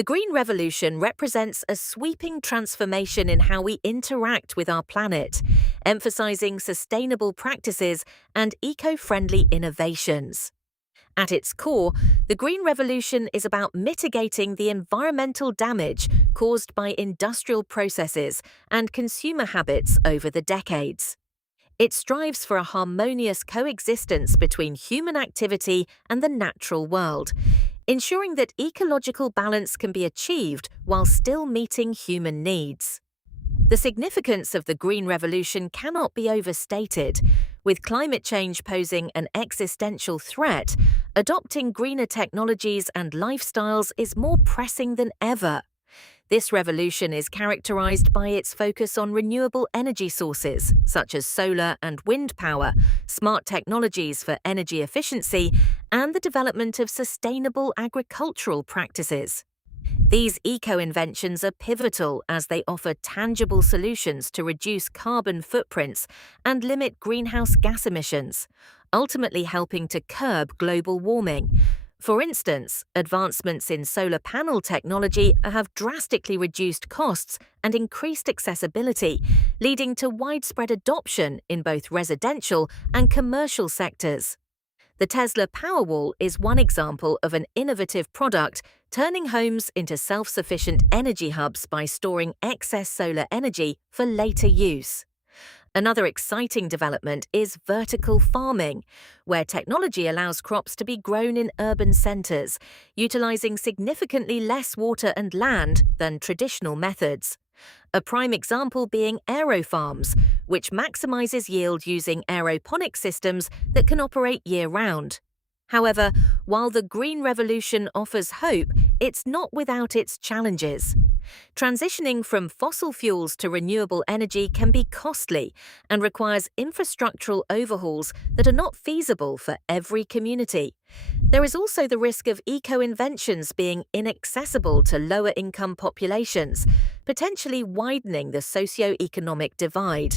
The Green Revolution represents a sweeping transformation in how we interact with our planet, emphasizing sustainable practices and eco-friendly innovations. At its core, the Green Revolution is about mitigating the environmental damage caused by industrial processes and consumer habits over the decades. It strives for a harmonious coexistence between human activity and the natural world, ensuring that ecological balance can be achieved while still meeting human needs. The significance of the Green Revolution cannot be overstated. With climate change posing an existential threat, adopting greener technologies and lifestyles is more pressing than ever. This revolution is characterized by its focus on renewable energy sources, such as solar and wind power, smart technologies for energy efficiency, and the development of sustainable agricultural practices. These eco-inventions are pivotal as they offer tangible solutions to reduce carbon footprints and limit greenhouse gas emissions, ultimately helping to curb global warming. For instance, advancements in solar panel technology have drastically reduced costs and increased accessibility, leading to widespread adoption in both residential and commercial sectors. The Tesla Powerwall is one example of an innovative product turning homes into self-sufficient energy hubs by storing excess solar energy for later use. Another exciting development is vertical farming, where technology allows crops to be grown in urban centers, utilizing significantly less water and land than traditional methods. A prime example being aerofarms, which maximizes yield using aeroponic systems that can operate year-round. However, while the Green Revolution offers hope, it's not without its challenges. Transitioning from fossil fuels to renewable energy can be costly and requires infrastructural overhauls that are not feasible for every community. There is also the risk of eco-inventions being inaccessible to lower-income populations, potentially widening the socio-economic divide.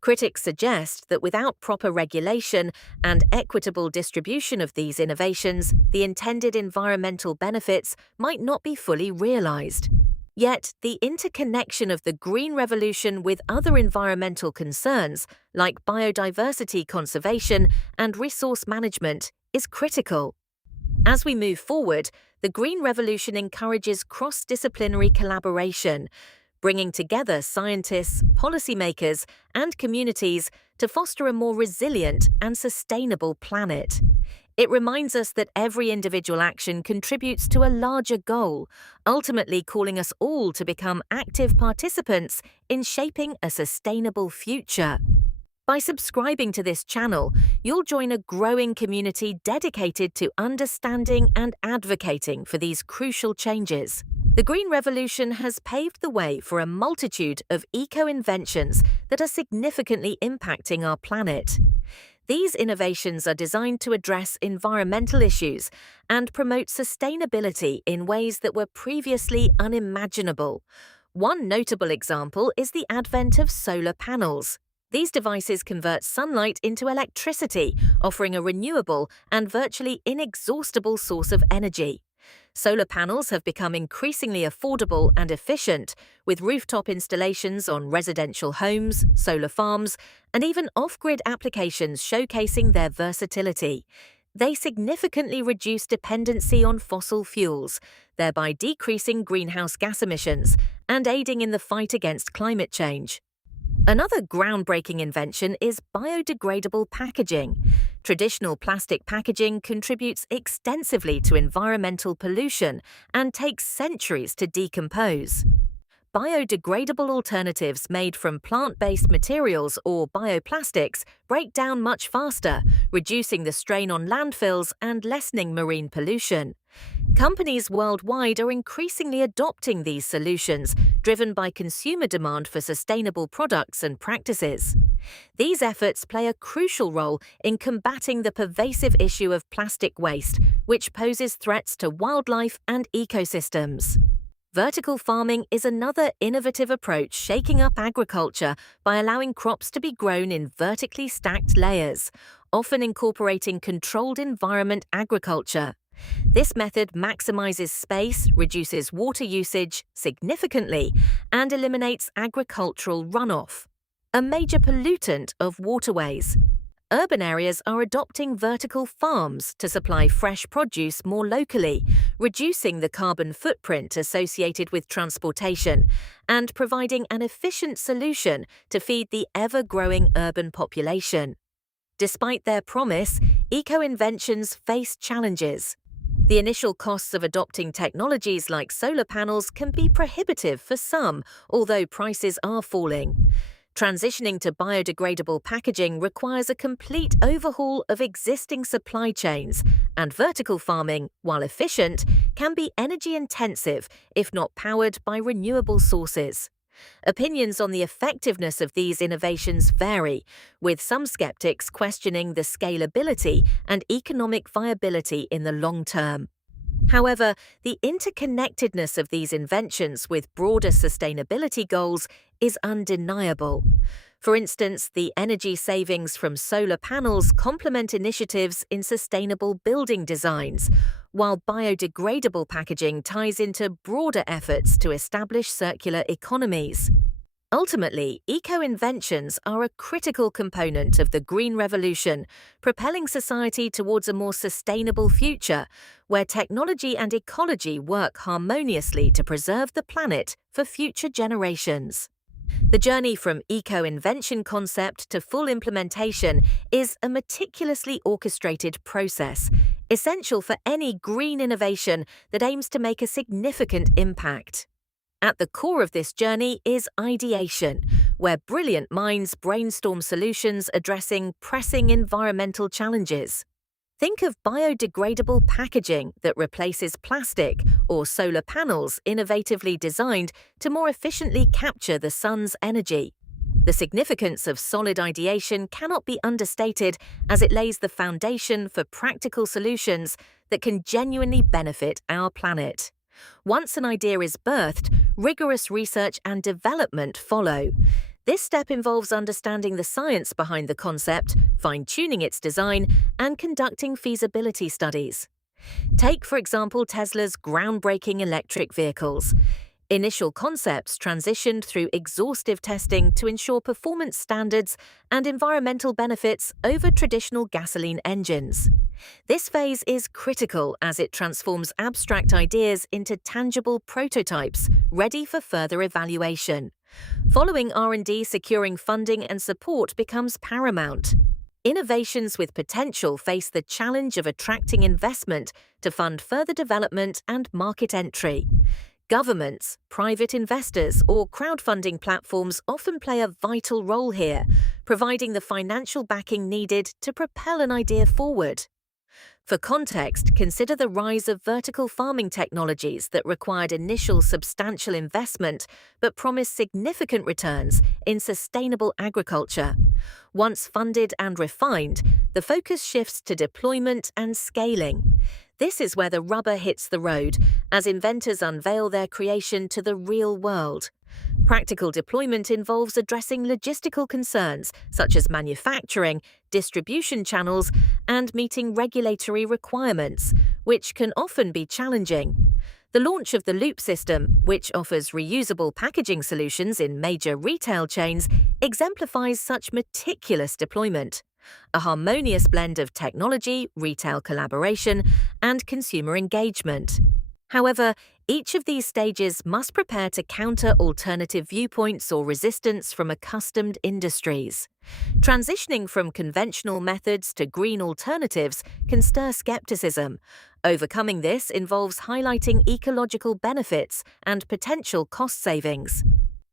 Critics suggest that without proper regulation and equitable distribution of these innovations, the intended environmental benefits might not be fully realized. Yet, the interconnection of the Green Revolution with other environmental concerns, like biodiversity conservation and resource management, is critical. As we move forward, the Green Revolution encourages cross-disciplinary collaboration, bringing together scientists, policymakers, and communities to foster a more resilient and sustainable planet. It reminds us that every individual action contributes to a larger goal, ultimately calling us all to become active participants in shaping a sustainable future. By subscribing to this channel, you'll join a growing community dedicated to understanding and advocating for these crucial changes. The Green Revolution has paved the way for a multitude of eco-inventions that are significantly impacting our planet. These innovations are designed to address environmental issues and promote sustainability in ways that were previously unimaginable. One notable example is the advent of solar panels. These devices convert sunlight into electricity, offering a renewable and virtually inexhaustible source of energy. Solar panels have become increasingly affordable and efficient, with rooftop installations on residential homes, solar farms, and even off-grid applications showcasing their versatility. They significantly reduce dependency on fossil fuels, thereby decreasing greenhouse gas emissions and aiding in the fight against climate change. Another groundbreaking invention is biodegradable packaging. Traditional plastic packaging contributes extensively to environmental pollution and takes centuries to decompose. Biodegradable alternatives made from plant-based materials or bioplastics break down much faster, reducing the strain on landfills and lessening marine pollution. Companies worldwide are increasingly adopting these solutions, driven by consumer demand for sustainable products and practices. These efforts play a crucial role in combating the pervasive issue of plastic waste, which poses threats to wildlife and ecosystems. Vertical farming is another innovative approach shaking up agriculture by allowing crops to be grown in vertically stacked layers, often incorporating controlled environment agriculture. This method maximizes space, reduces water usage significantly, and eliminates agricultural runoff, a major pollutant of waterways. Urban areas are adopting vertical farms to supply fresh produce more locally, reducing the carbon footprint associated with transportation and providing an efficient solution to feed the ever-growing urban population. Despite their promise, Eco-Inventions face challenges. The initial costs of adopting technologies like solar panels can be prohibitive for some, although prices are falling. Transitioning to biodegradable packaging requires a complete overhaul of existing supply chains, and vertical farming, while efficient, can be energy-intensive if not powered by renewable sources. Opinions on the effectiveness of these innovations vary, with some skeptics questioning the scalability and economic viability in the long term. However, the interconnectedness of these inventions with broader sustainability goals is undeniable. For instance, the energy savings from solar panels complement initiatives in sustainable building designs, while biodegradable packaging ties into broader efforts to establish circular economies. Ultimately, eco-inventions are a critical component of the green revolution, propelling society towards a more sustainable future, where technology and ecology work harmoniously to preserve the planet for future generations. The journey from eco-invention concept to full implementation is a meticulously orchestrated process, essential for any green innovation that aims to make a significant impact. At the core of this journey is ideation, where brilliant minds brainstorm solutions addressing pressing environmental challenges. Think of biodegradable packaging that replaces plastic or solar panels innovatively designed to more efficiently capture the sun's energy. The significance of solid ideation cannot be understated, as it lays the foundation for practical solutions that can genuinely benefit our planet. Once an idea is birthed, rigorous research and development follow. This step involves understanding the science behind the concept, fine-tuning its design, and conducting feasibility studies. Take, for example, Tesla's groundbreaking electric vehicles. Initial concepts transitioned through exhaustive testing to ensure performance standards and environmental benefits over traditional gasoline engines. This phase is critical as it transforms abstract ideas into tangible prototypes ready for further evaluation. Following R&D, securing funding and support becomes paramount. Innovations with potential face the challenge of attracting investment to fund further development and market entry. Governments, private investors, or crowdfunding platforms often play a vital role here, providing the financial backing needed to propel an idea forward. For context, consider the rise of vertical farming technologies that required initial substantial investment but promised significant returns in sustainable agriculture. Once funded and refined, the focus shifts to deployment and scaling. This is where the rubber hits the road, as inventors unveil their creation to the real world. Practical deployment involves addressing logistical concerns such as manufacturing, distribution channels, and meeting regulatory requirements, which can often be challenging. The launch of the Loop system, which offers reusable packaging solutions in major retail chains, exemplifies such meticulous deployment. A harmonious blend of technology, retail collaboration, and consumer engagement. However, each of these stages must prepare to counter alternative viewpoints or resistance from accustomed industries. Transitioning from conventional methods to green alternatives can stir skepticism. Overcoming this involves highlighting ecological benefits and potential cost savings.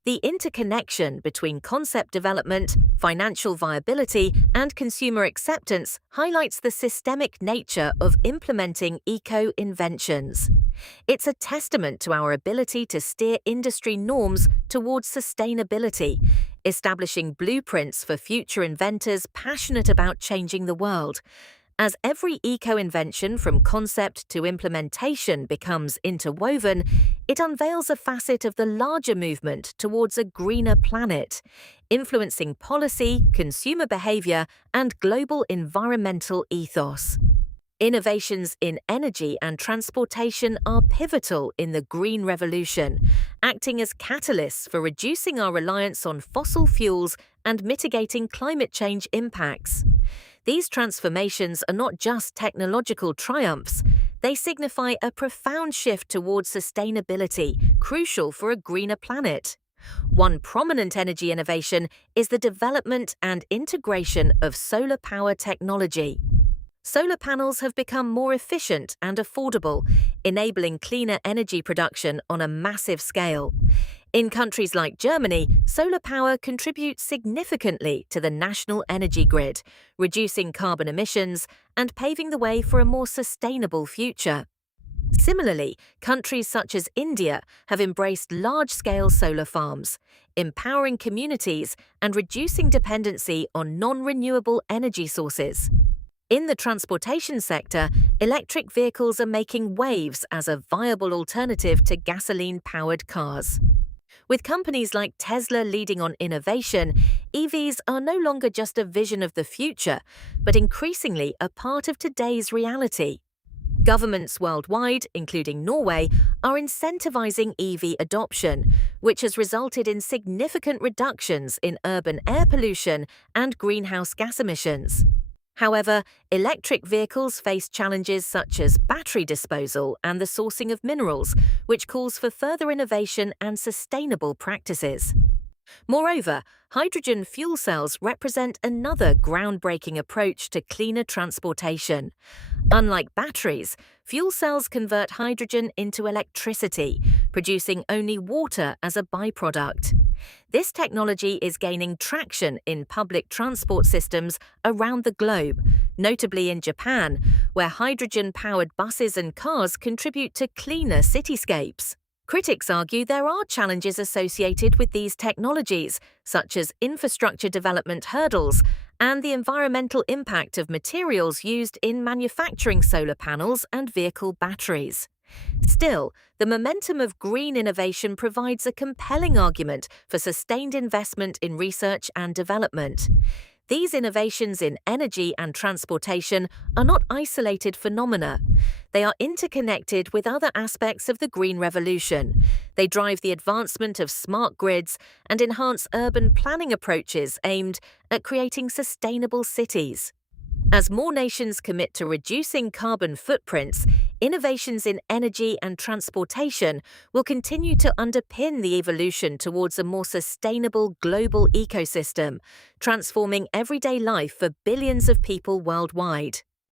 The interconnection between concept development, financial viability, and consumer acceptance highlights the systemic nature of implementing eco-inventions. It's a testament to our ability to steer industry norms towards sustainability, establishing blueprints for future inventors passionate about changing the world. As every eco-invention from concept to implementation becomes interwoven, it unveils a facet of the larger movement towards a greener planet, influencing policy, consumer behavior, and global environmental ethos. Innovations in energy and transportation are pivotal in the green revolution, acting as catalysts for reducing our reliance on fossil fuels and mitigating climate change impacts. These transformations are not just technological triumphs, they signify a profound shift towards sustainability, crucial for a greener planet. One prominent energy innovation is the development and integration of solar power technology. Solar panels have become more efficient and affordable, enabling cleaner energy production on a massive scale. In countries like Germany, solar power contributes significantly to the national energy grid, reducing carbon emissions and paving the way for a more sustainable future. Similarly, countries such as India have embraced large-scale solar farms, empowering communities and reducing dependency on non-renewable energy sources. In the transportation sector, electric vehicles are making waves as a viable alternative to gasoline-powered cars. With companies like Tesla leading on innovation, EVs are no longer just a vision of the future, but increasingly a part of today's reality. Governments worldwide, including Norway, are incentivizing EV adoption, which has resulted in significant reductions in urban air pollution and greenhouse gas emissions. However, electric vehicles face challenges such as battery disposal and the sourcing of minerals, which calls for further innovation and sustainable practices. Moreover, hydrogen fuel cells represent another groundbreaking approach to cleaner transportation. Unlike batteries, fuel cells convert hydrogen into electricity, producing only water as a byproduct. This technology is gaining traction in public transport systems around the globe, notably in Japan, where hydrogen-powered buses and cars contribute to cleaner cityscapes. Critics argue there are challenges associated with these technologies, such as infrastructure development hurdles and the environmental impact of materials used in manufacturing solar panels and vehicle batteries. Still, the momentum of green innovation provides a compelling argument for sustained investment in research and development. These innovations in energy and transportation are not isolated phenomena. They are interconnected with other aspects of the green revolution. They drive the advancement of smart grids and enhance urban planning approaches aimed at creating sustainable cities. As more nations commit to reducing carbon footprints, innovations in energy and transportation will continue to underpin the evolution towards a more sustainable global ecosystem, transforming everyday life for billions of people worldwide.